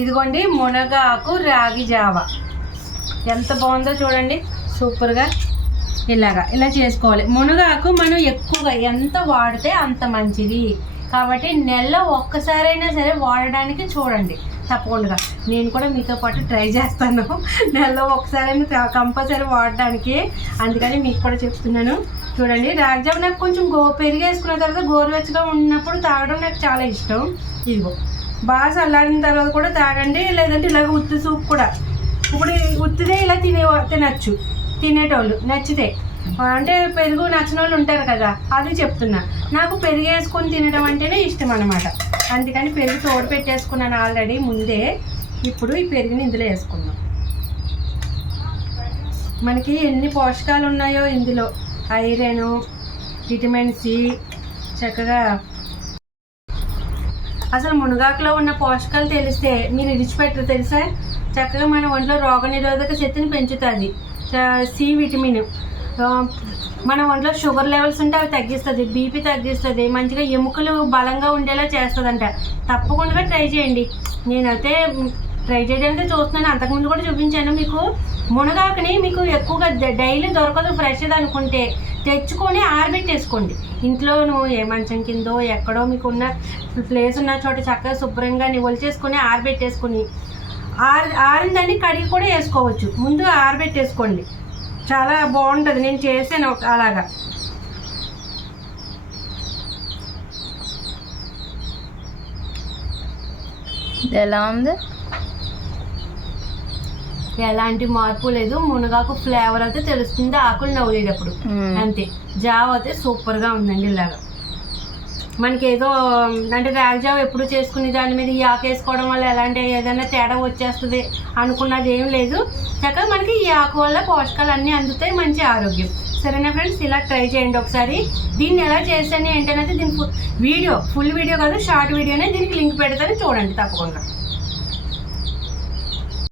ఇదిగోండి మునగాకు రాగి జావ ఎంత బాగుందో చూడండి, సూపర్గా. ఇలా చేసుకోవాలి. మునగాకు మనం ఎక్కువగా ఎంత వాడితే అంత మంచిది కాబట్టి నెలలో ఒక్కసారైనా సరే వాడడానికి చూడండి తప్పకుండా. నేను కూడా మీతో పాటు ట్రై చేస్తాను, నెలలో ఒక్కసారైనా కంపల్సరీ వాడడానికి, అందుకని మీకు కూడా చెప్తున్నాను. చూడండి రాగి జావ నాకు కొంచెం పెరిగి వేసుకున్న తర్వాత గోరువెచ్చగా ఉన్నప్పుడు తాగడం నాకు చాలా ఇష్టం. ఇదిగో బాగా చల్లారిన తర్వాత కూడా తాగండి, లేదంటే ఇలాగ ఉత్తి సూప్ కూడా. ఇప్పుడు ఉత్తిదే ఇలా తినచ్చు తినేటోళ్ళు నచ్చితే, అంటే పెరుగు నచ్చిన వాళ్ళు ఉంటారు కదా, అది చెప్తున్నా. నాకు పెరుగు వేసుకొని తినడం అంటేనే ఇష్టం అనమాట, అందుకని పెరుగు తోడు పెట్టేసుకున్నాను ఆల్రెడీ ముందే. ఇప్పుడు ఈ పెరుగుని ఇందులో వేసుకుందాం. మనకి ఎన్ని పోషకాలు ఉన్నాయో ఇందులో, ఐరన్, విటమిన్ సి, చక్కగా అసలు మునగాకులో ఉన్న పోషకాలు తెలిస్తే మీరు విడిచిపెట్టరు తెలుసా. చక్కగా మన ఒంట్లో రోగనిరోధక శక్తిని పెంచుతుంది. సి విటమిన్ మన ఒంట్లో షుగర్ లెవెల్స్ ఉంటే అవి తగ్గిస్తుంది, బీపీ తగ్గిస్తుంది, మంచిగా ఎముకలు బలంగా ఉండేలా చేస్తుందంట. తప్పకుండా ట్రై చేయండి. నేనైతే ట్రై చేయడానికి చూస్తున్నాను, అంతకుముందు కూడా చూపించాను మీకు. మునగాకుని మీకు ఎక్కువగా డైలీ దొరకదు ఫ్రెష్ అనుకుంటే తెచ్చుకొని ఆరబెట్టేసుకోండి. ఇంట్లోనూ ఏ మంచం కిందో ఎక్కడో మీకున్న ప్లేస్ ఉన్న చోట చక్కగా శుభ్రంగా ఒలిచేసుకొని ఆరబెట్టేసుకొని ఆరిందని కడిగి కూడా వేసుకోవచ్చు. ముందు ఆరబెట్టేసుకోండి, చాలా బాగుంటుంది. నేను చేసాను అలాగా. ఎలా ఉంది? ఎలాంటి మార్పు లేదు. మునగాకు ఫ్లేవర్ అయితే తెలుస్తుంది ఆకులు నవ్వులేటప్పుడు, అంతే. జావ అయితే సూపర్గా ఉందండి. ఇలాగా మనకి ఏదో అంటే రాగి జావ ఎప్పుడు చేసుకునే దాని మీద ఈ ఆకు వేసుకోవడం వల్ల ఎలాంటి ఏదైనా తేడా వచ్చేస్తుంది అనుకున్నది ఏం లేదు. చక్కగా మనకి ఈ ఆకు వల్ల పోషకాలు అన్నీ అందుతాయి, మంచి ఆరోగ్యం. సరేనా ఫ్రెండ్స్, ఇలా ట్రై చేయండి ఒకసారి. దీన్ని ఎలా చేస్తాను ఏంటనేది దీని ఫుల్ వీడియో కాదు, షార్ట్ వీడియోనే, దీనికి లింక్ పెడతాను చూడండి తప్పకుండా.